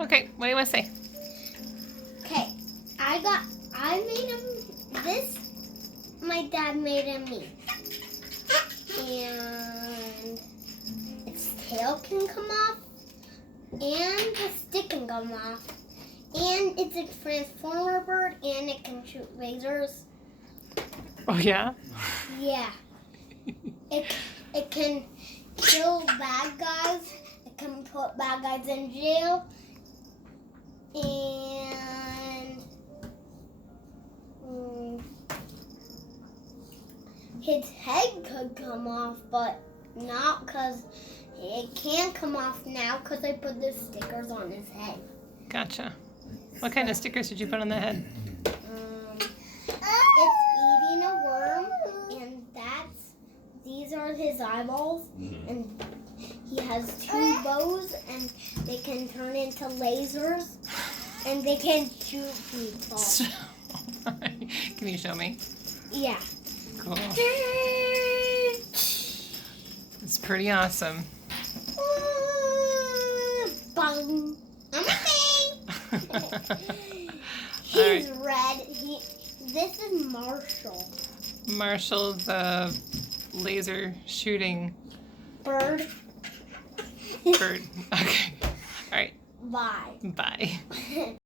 Okay, what do you want to say? Okay, I made him this. My dad made him me, and its tail can come off, and the stick can come off, and it's a transformer bird, and it can shoot lasers. Oh, yeah? Yeah, it can kill bad guys. It can put bad guys in jail, and his head could come off, but not because it can't come off now because I put the stickers on his head. Gotcha. What kind of stickers did you put on the head? It's eating a worm, and these are his eyeballs, and he has two bows, and they can turn into lasers, and they can shoot people. Can you show me? Yeah. Cool. It's pretty awesome. Bong. I'm a thing. All right. He's red. This is Marshall. Marshall, the laser shooting Bird. bird. Okay. All right. Bye. Bye.